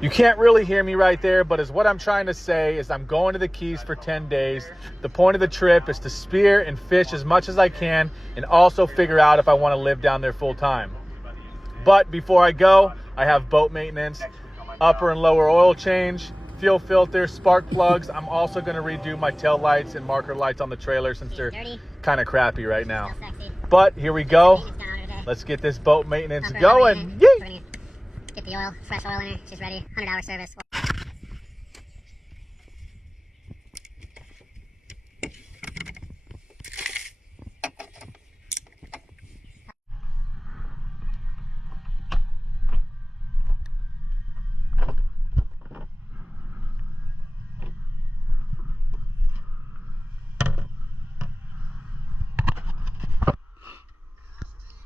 You can't really hear me right there, but what I'm trying to say is I'm going to the Keys for 10 days. The point of the trip is to spear and fish as much as I can and also figure out if I want to live down there full time. But before I go, I have boat maintenance, upper and lower oil change, fuel filter, spark plugs. I'm also going to redo my tail lights and marker lights on the trailer since they're kind of crappy right now. But here we go. Let's get this boat maintenance going. Yay! Get the oil, fresh oil in her. She's ready. 100-hour service.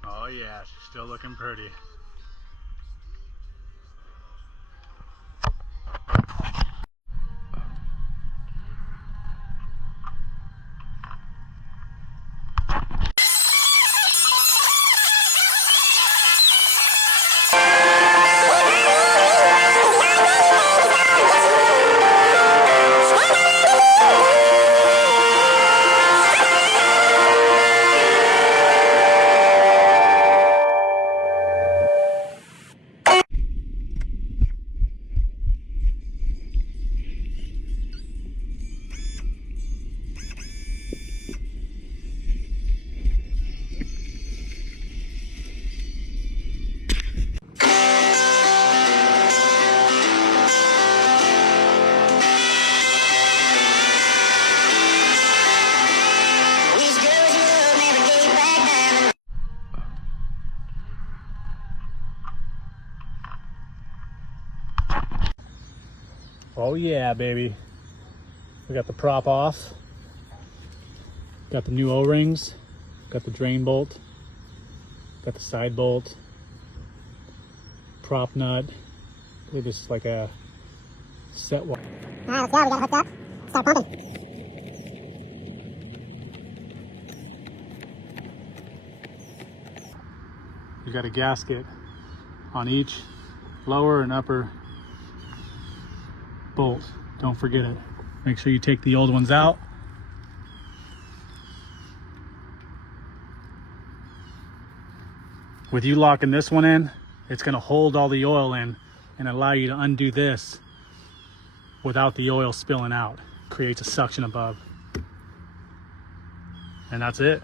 Oh yeah, she's still looking pretty. Oh yeah, baby. We got the prop off. Got the new O-rings. Got the drain bolt. Got the side bolt. Prop nut. I believe this is like a set one. Alright, let's go. We got it hooked up. Start pumping. You got a gasket on each lower and upper bolt. Don't forget it. Make sure you take the old ones out. With you locking this one in, it's going to hold all the oil in and allow you to undo this without the oil spilling out. Creates a suction above. And that's it.